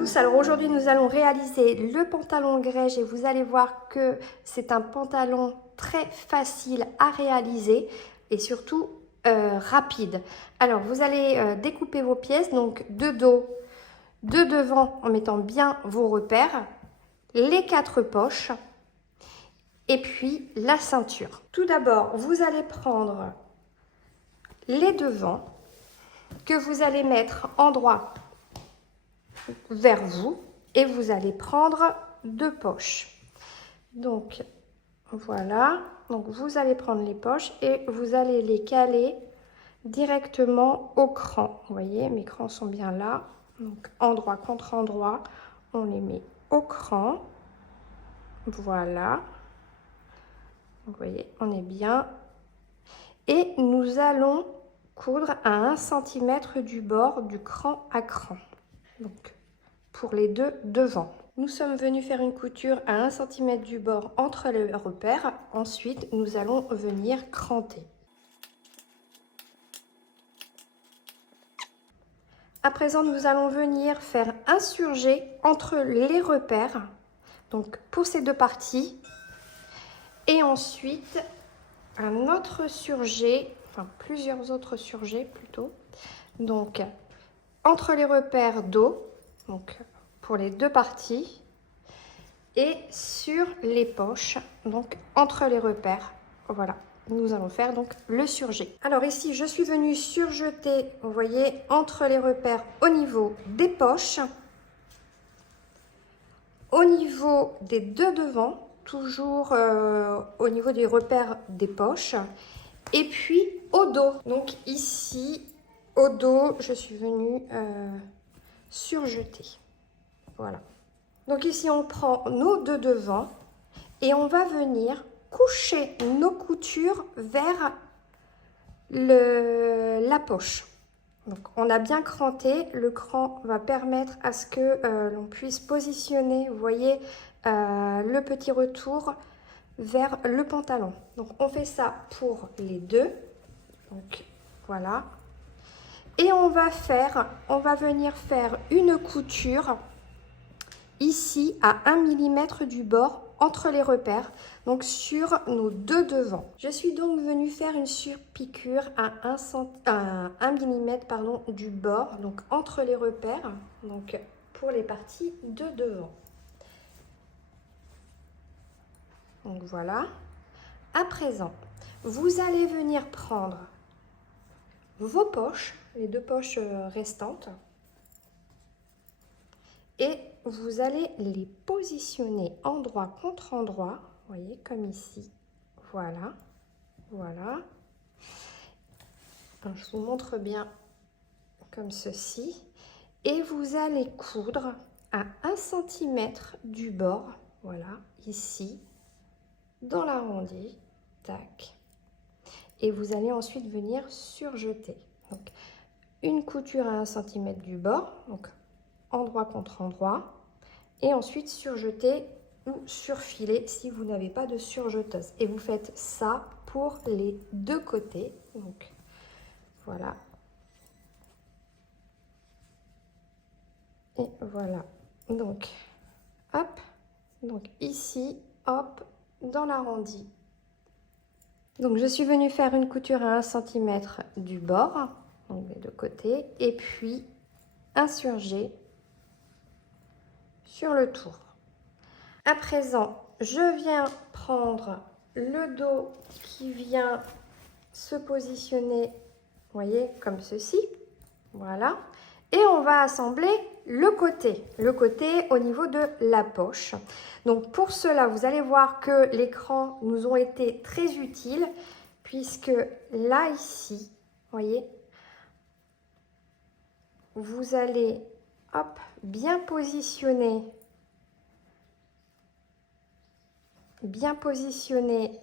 tous, alors aujourd'hui nous allons réaliser le pantalon grège et vous allez voir que c'est un pantalon très facile à réaliser et surtout rapide. Alors vous allez découper vos pièces, donc de dos, de devant en mettant bien vos repères, les 4 poches et puis la ceinture. Tout d'abord vous allez prendre les devants que vous allez mettre en droit vers vous et vous allez prendre 2 poches. Donc voilà, donc vous allez prendre les poches et vous allez les caler directement au cran. Vous voyez, mes crans sont bien là. Donc endroit contre endroit, on les met au cran. Voilà. Vous voyez, on est bien. Et nous allons coudre à 1 cm du bord du cran à cran. Donc pour les deux devant. Nous sommes venus faire une couture à 1 cm du bord entre les repères. Ensuite, nous allons venir cranter. À présent, nous allons venir faire un surjet entre les repères, donc pour ces deux parties. Et ensuite, un autre surjet, enfin plusieurs autres surjets plutôt. Donc, entre les repères dos, donc pour les deux parties, et sur les poches, donc entre les repères. Voilà, nous allons faire donc le surjet. Alors ici, je suis venue surjeter, vous voyez, entre les repères au niveau des poches, au niveau des deux devants, toujours au niveau des repères des poches, et puis au dos. Donc ici, au dos, je suis venue surjeter. Voilà. Donc ici, on prend nos deux devants et on va venir coucher nos coutures vers la poche. Donc on a bien cranté, le cran va permettre à ce que l'on puisse positionner, vous voyez, le petit retour vers le pantalon. Donc on fait ça pour les deux. Donc voilà. Et on va venir faire une couture ici à 1 mm du bord entre les repères, donc sur nos deux devants. Je suis donc venue faire une surpiqûre à 1 mm pardon, du bord, donc entre les repères, donc pour les parties de devant. Donc voilà. À présent, vous allez venir prendre vos poches, les deux poches restantes, et vous allez les positionner endroit contre endroit, vous voyez, comme ici. Voilà, voilà. Alors, je vous montre bien comme ceci. Et vous allez coudre à 1 cm du bord, voilà, ici, dans l'arrondi, tac. Et vous allez ensuite venir surjeter. Donc, une couture à 1 cm du bord, donc endroit contre endroit, et ensuite surjeter ou surfiler si vous n'avez pas de surjeteuse. Et vous faites ça pour les deux côtés. Donc voilà. Et voilà. Donc hop. Donc ici, hop, dans l'arrondi. Donc je suis venue faire une couture à 1 cm du bord, donc des deux côtés, et puis un surjet sur le tour. À présent, je viens prendre le dos qui vient se positionner, vous voyez, comme ceci. Voilà. Et on va assembler le côté au niveau de la poche. Donc pour cela, vous allez voir que les crans nous ont été très utiles, puisque là, ici, vous voyez, vous allez, hop, bien positionner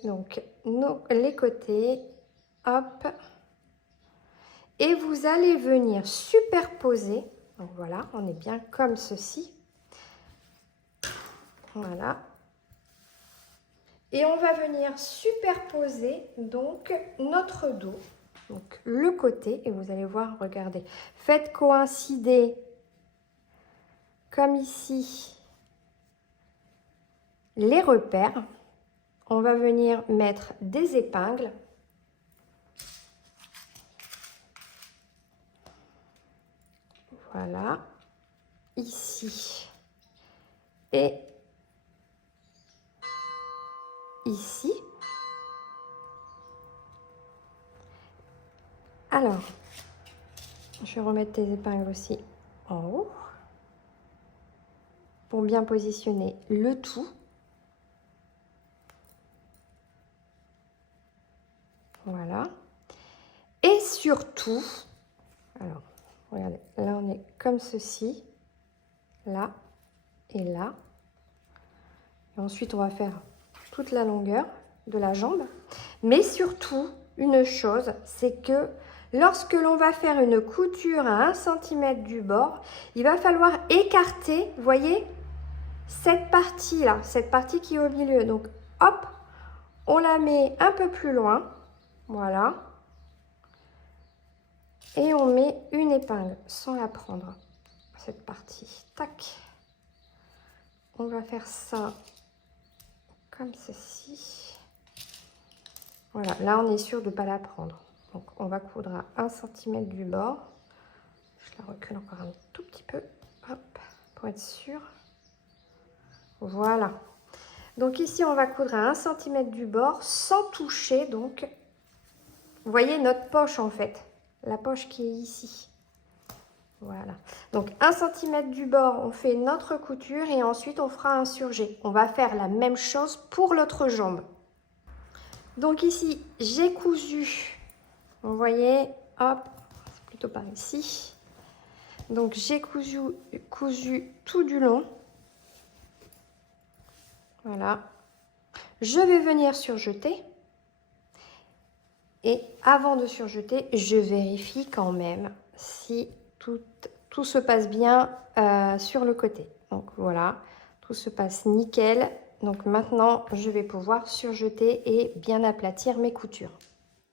donc les côtés, hop, et vous allez venir superposer. Donc voilà, on est bien comme ceci, voilà, et on va venir superposer donc notre dos, donc le côté, et vous allez voir, regardez, faites coïncider comme ici, les repères. On va venir mettre des épingles. Voilà, ici et ici. Alors, je vais remettre des épingles aussi en haut pour bien positionner le tout. Voilà. Et surtout, alors, regardez, là on est comme ceci, là et là. Et ensuite, on va faire toute la longueur de la jambe. Mais surtout, une chose, c'est que lorsque l'on va faire une couture à 1 cm du bord, il va falloir écarter, vous voyez, cette partie-là, cette partie qui est au milieu. Donc, hop, on la met un peu plus loin. Voilà. Et on met une épingle sans la prendre, cette partie. Tac. On va faire ça comme ceci. Voilà, là on est sûr de ne pas la prendre. Donc on va coudre à 1 cm du bord. Je la recule encore un tout petit peu, hop, pour être sûr. Voilà. Donc ici on va coudre à 1 cm du bord sans toucher. Donc, vous voyez notre poche en fait, la poche qui est ici. Voilà. Donc 1 cm du bord, on fait notre couture et ensuite on fera un surjet. On va faire la même chose pour l'autre jambe. Donc ici, j'ai cousu, vous voyez, hop, c'est plutôt par ici. Donc j'ai cousu tout du long. Voilà. Je vais venir surjeter. Et avant de surjeter, je vérifie quand même si tout se passe bien sur le côté. Donc voilà, tout se passe nickel. Donc maintenant, je vais pouvoir surjeter et bien aplatir mes coutures.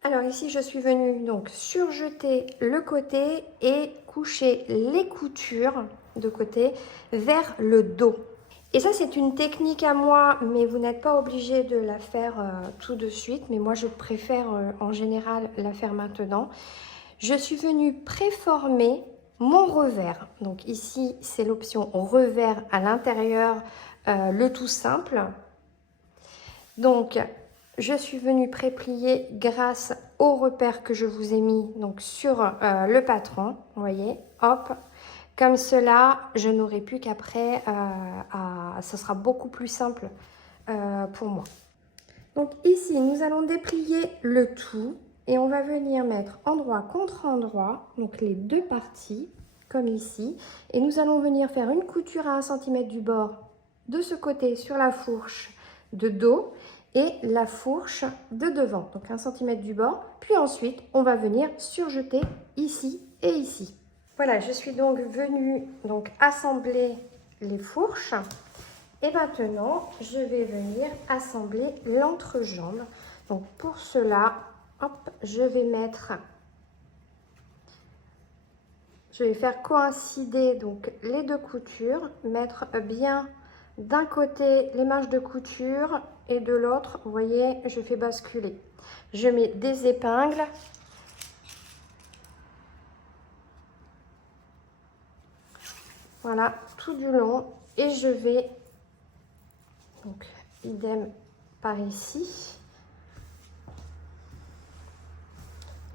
Alors ici, je suis venue donc surjeter le côté et coucher les coutures de côté vers le dos. Et ça, c'est une technique à moi, mais vous n'êtes pas obligé de la faire tout de suite. Mais moi, je préfère en général la faire maintenant. Je suis venue préformer mon revers. Donc ici, c'est l'option revers à l'intérieur, le tout simple. Donc, je suis venue préplier grâce au repère que je vous ai mis donc, sur le patron. Vous voyez, hop. Comme cela, je n'aurai plus qu'après, ce sera beaucoup plus simple pour moi. Donc ici, nous allons déplier le tout et on va venir mettre endroit contre endroit, donc les deux parties, comme ici. Et nous allons venir faire une couture à 1 cm du bord de ce côté sur la fourche de dos et la fourche de devant, donc 1 cm du bord. Puis ensuite, on va venir surjeter ici et ici. Voilà, je suis donc venue assembler les fourches et maintenant je vais venir assembler l'entrejambe. Donc pour cela, hop, je vais faire coïncider donc les deux coutures, mettre bien d'un côté les marges de couture et de l'autre, vous voyez, je fais basculer. Je mets des épingles. Voilà, tout du long. Et je vais, donc, idem par ici.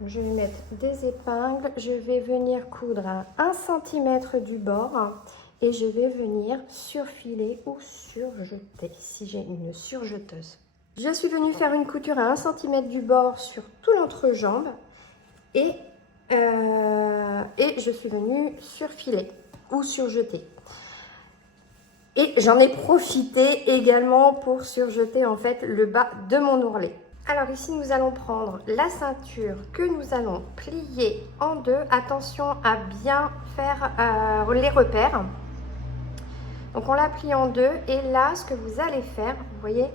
Je vais mettre des épingles. Je vais venir coudre à 1 cm du bord. Et je vais venir surfiler ou surjeter, si j'ai une surjeteuse. Je suis venue faire une couture à 1 cm du bord sur tout l'entrejambe. Et je suis venue surfiler ou surjeter. Et j'en ai profité également pour surjeter en fait le bas de mon ourlet. Alors ici nous allons prendre la ceinture que nous allons plier en deux. Attention à bien faire les repères. Donc on la plie en deux et là ce que vous allez faire, vous voyez,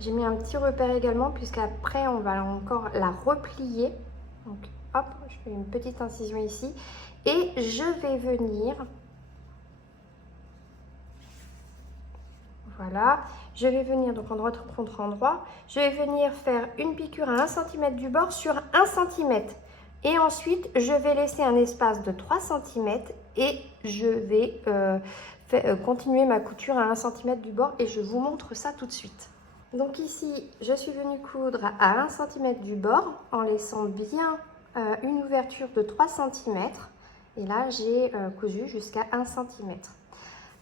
j'ai mis un petit repère également puisqu'après on va encore la replier. Donc hop, je fais une petite incision ici et je vais venir Voilà, je vais venir donc en droit contre endroit, je vais venir faire une piqûre à 1 cm du bord sur 1 cm. Et ensuite, je vais laisser un espace de 3 cm et je vais continuer ma couture à 1 cm du bord et je vous montre ça tout de suite. Donc ici, je suis venue coudre à 1 cm du bord en laissant bien une ouverture de 3 cm. Et là, j'ai cousu jusqu'à 1 cm.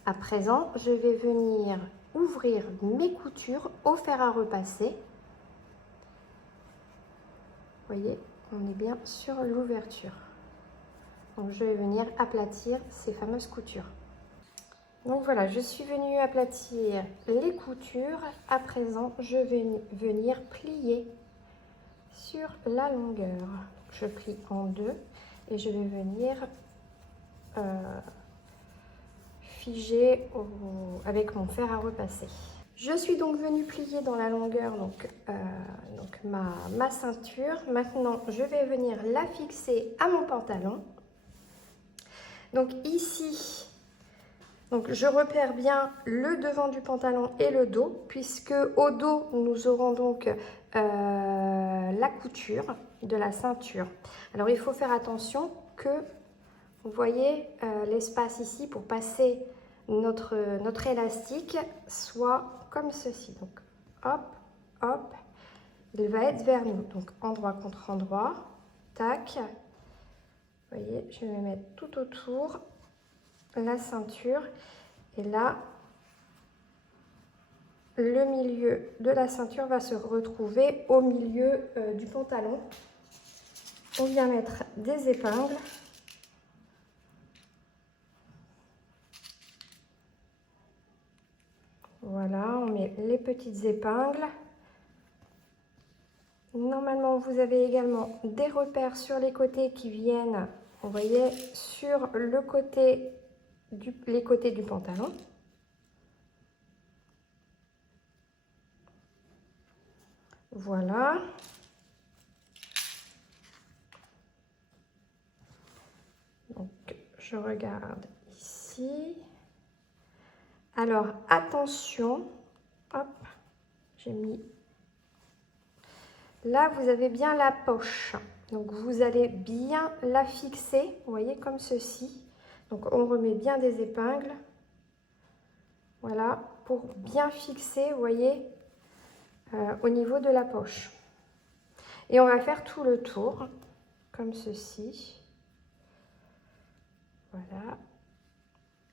À présent, je vais venir ouvrir mes coutures au fer à repasser. Vous voyez, on est bien sur l'ouverture. Donc je vais venir aplatir ces fameuses coutures. Donc voilà, je suis venue aplatir les coutures. À présent, je vais venir plier sur la longueur. Je plie en deux et je vais venir figer avec mon fer à repasser. Je suis donc venue plier dans la longueur ma ceinture. Maintenant, je vais venir la fixer à mon pantalon. Donc ici, je repère bien le devant du pantalon et le dos, puisque au dos, nous aurons donc la couture de la ceinture. Alors, il faut faire attention que, vous voyez, l'espace ici pour passer notre élastique soit comme ceci. Donc, hop, hop, il va être vers nous. Donc, endroit contre endroit, tac. Vous voyez, je vais mettre tout autour la ceinture. Et là, le milieu de la ceinture va se retrouver au milieu du pantalon. On vient mettre des épingles. Voilà, on met les petites épingles. Normalement, vous avez également des repères sur les côtés qui viennent, vous voyez, sur le côté les côtés du pantalon. Voilà. Donc, je regarde ici. Alors, attention. Hop, j'ai mis... Là, vous avez bien la poche. Donc, vous allez bien la fixer, vous voyez, comme ceci. Donc, on remet bien des épingles. Voilà, pour bien fixer, vous voyez, au niveau de la poche. Et on va faire tout le tour, comme ceci. Voilà.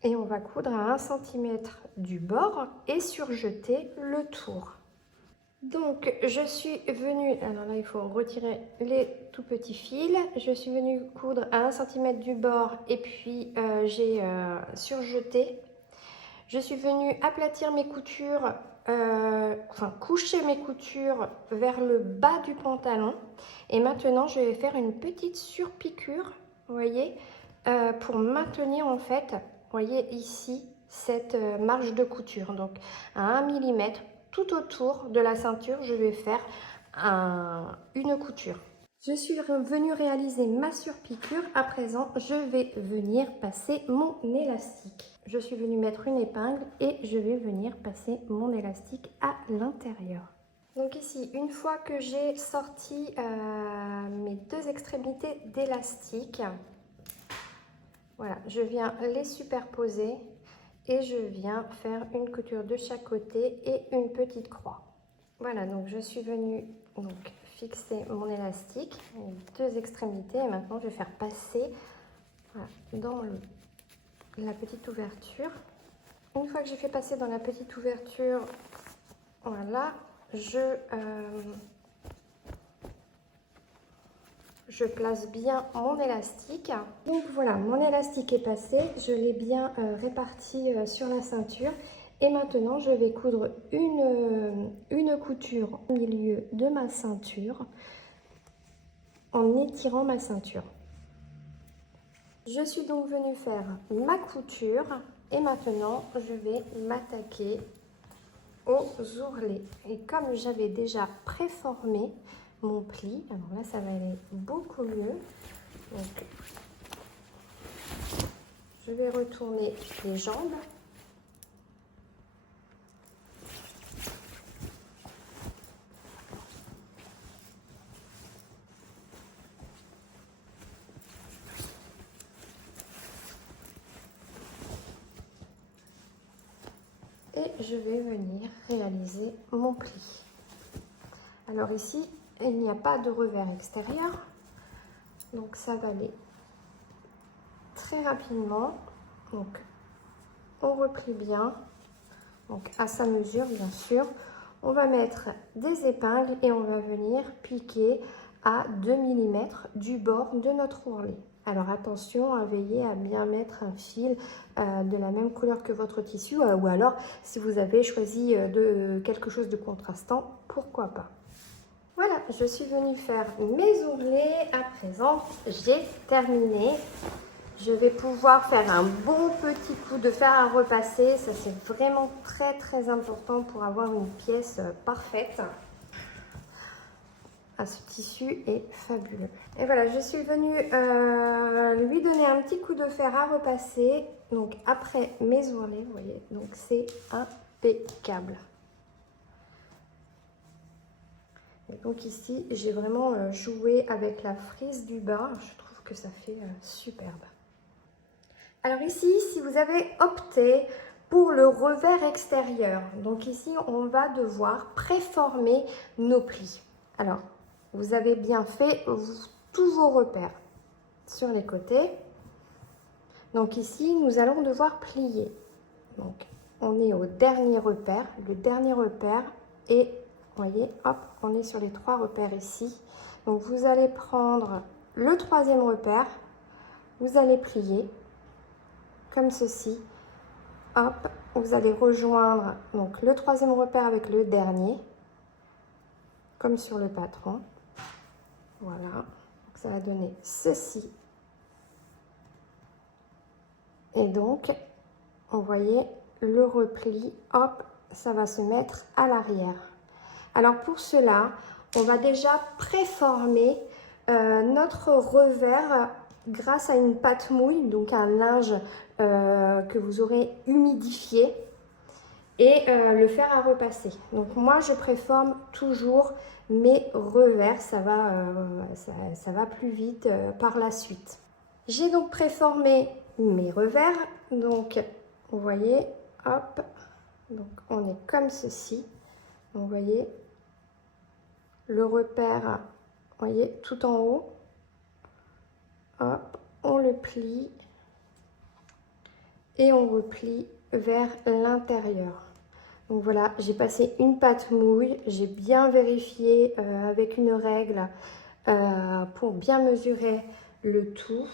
Et on va coudre à 1 cm du bord et surjeter le tour. Donc, je suis venue, alors là, il faut retirer les tout petits fils. Je suis venue coudre à 1 cm du bord et puis j'ai surjeté. Je suis venue aplatir mes coutures, coucher mes coutures vers le bas du pantalon. Et maintenant, je vais faire une petite surpiqûre, vous voyez, pour maintenir en fait, vous voyez ici, cette marge de couture. Donc, à 1 mm, tout autour de la ceinture, je vais faire une couture. Je suis venue réaliser ma surpiqûre. À présent, je vais venir passer mon élastique. Je suis venue mettre une épingle et je vais venir passer mon élastique à l'intérieur. Donc ici, une fois que j'ai sorti mes deux extrémités d'élastique, voilà, je viens les superposer et je viens faire une couture de chaque côté et une petite croix. Voilà, donc je suis venue fixer mon élastique, les deux extrémités, et maintenant je vais faire passer dans la petite ouverture. Une fois que j'ai fait passer dans la petite ouverture, voilà, je place bien mon élastique. Donc voilà, mon élastique est passé, je l'ai bien réparti sur la ceinture. Et maintenant, je vais coudre une couture au milieu de ma ceinture en étirant ma ceinture. Je suis donc venue faire ma couture et maintenant, je vais m'attaquer aux ourlets. Et comme j'avais déjà préformé mon pli, alors là, ça va aller beaucoup mieux. Donc, je vais retourner les jambes. je vais venir réaliser mon pli. Alors ici, il n'y a pas de revers extérieur, donc ça va aller très rapidement. Donc on replie bien, donc à sa mesure bien sûr. On va mettre des épingles et on va venir piquer à 2 mm du bord de notre ourlet. Alors attention à veiller à bien mettre un fil de la même couleur que votre tissu, ou alors si vous avez choisi quelque chose de contrastant, pourquoi pas. Voilà, je suis venue faire mes ourlets. À présent, j'ai terminé. Je vais pouvoir faire un bon petit coup de fer à repasser. Ça, c'est vraiment très important pour avoir une pièce parfaite. Ah, ce tissu est fabuleux. Et voilà, je suis venue lui donner un petit coup de fer à repasser. Donc, après mes ourlets, vous voyez, donc c'est impeccable. Et donc ici, j'ai vraiment joué avec la frise du bas. Je trouve que ça fait superbe. Alors ici, si vous avez opté pour le revers extérieur, donc ici, on va devoir préformer nos plis. Alors, vous avez bien fait tous vos repères sur les côtés. Donc ici, nous allons devoir plier. Donc, on est au dernier repère. Le dernier repère et vous voyez, hop, on est sur les 3 repères ici. Donc, vous allez prendre le 3e repère, vous allez plier comme ceci. Hop, vous allez rejoindre donc le 3e repère avec le dernier, comme sur le patron. Voilà, donc ça va donner ceci. Et donc, vous voyez, le repli, hop, ça va se mettre à l'arrière. Alors pour cela, on va déjà préformer notre revers grâce à une pâte mouille, donc un linge que vous aurez humidifié et le fer à repasser. Donc moi, je préforme toujours mes revers, ça va plus vite par la suite. J'ai donc préformé mes revers, donc vous voyez, hop, donc on est comme ceci. Donc, vous voyez, le repère, vous voyez, tout en haut, hop, on le plie et on replie vers l'intérieur. Donc voilà, j'ai passé une pâte mouille, j'ai bien vérifié avec une règle pour bien mesurer le tout.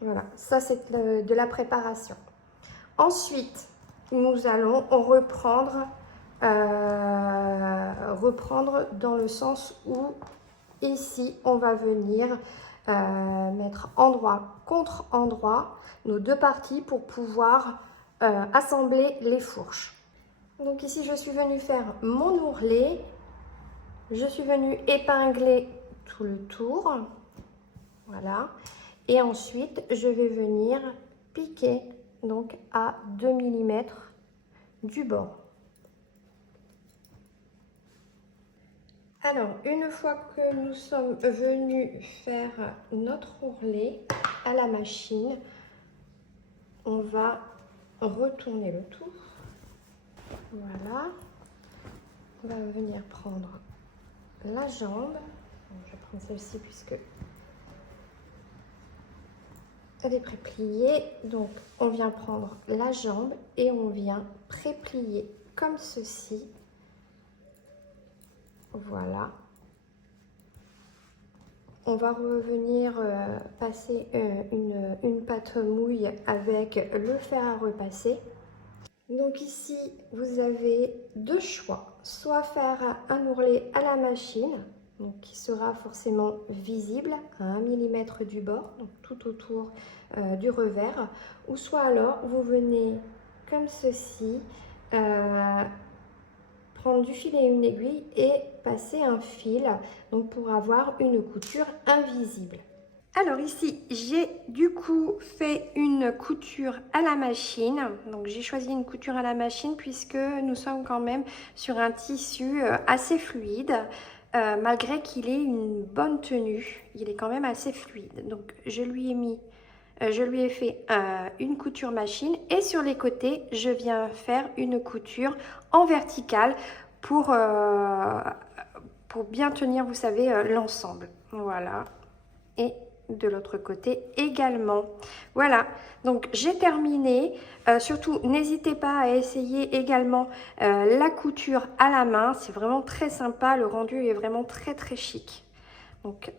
Voilà, ça c'est de la préparation. Ensuite, nous allons reprendre dans le sens où ici, on va venir mettre endroit contre endroit nos 2 parties pour pouvoir assembler les fourches. Donc ici, je suis venue faire mon ourlet. Je suis venue épingler tout le tour. Voilà. Et ensuite, je vais venir piquer donc à 2 mm du bord. Alors, une fois que nous sommes venus faire notre ourlet à la machine, on va retourner le tout. Voilà. On va venir prendre la jambe. Je vais prendre celle-ci puisque elle est pré-pliée. Donc, on vient prendre la jambe et on vient pré-plier comme ceci. Voilà. On va revenir passer une pâte mouille avec le fer à repasser. Donc ici, vous avez 2 choix. Soit faire un ourlet à la machine, donc qui sera forcément visible à 1 mm du bord, donc tout autour du revers. Ou soit alors, vous venez comme ceci, prendre du fil et une aiguille et passer un fil donc pour avoir une couture invisible. Alors ici, j'ai du coup fait une couture à la machine. Donc j'ai choisi une couture à la machine puisque nous sommes quand même sur un tissu assez fluide. Malgré qu'il ait une bonne tenue, il est quand même assez fluide. Donc je lui ai mis je lui ai fait une couture machine et sur les côtés, je viens faire une couture en verticale pour bien tenir, vous savez, l'ensemble. Voilà. Et de l'autre côté également. Voilà, donc j'ai terminé. Surtout, n'hésitez pas à essayer également la couture à la main. C'est vraiment très sympa. Le rendu est vraiment très très chic. Donc,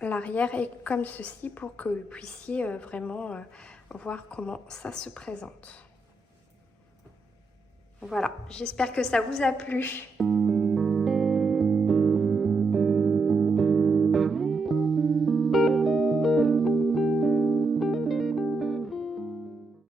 l'arrière est comme ceci pour que vous puissiez vraiment voir comment ça se présente. Voilà, j'espère que ça vous a plu.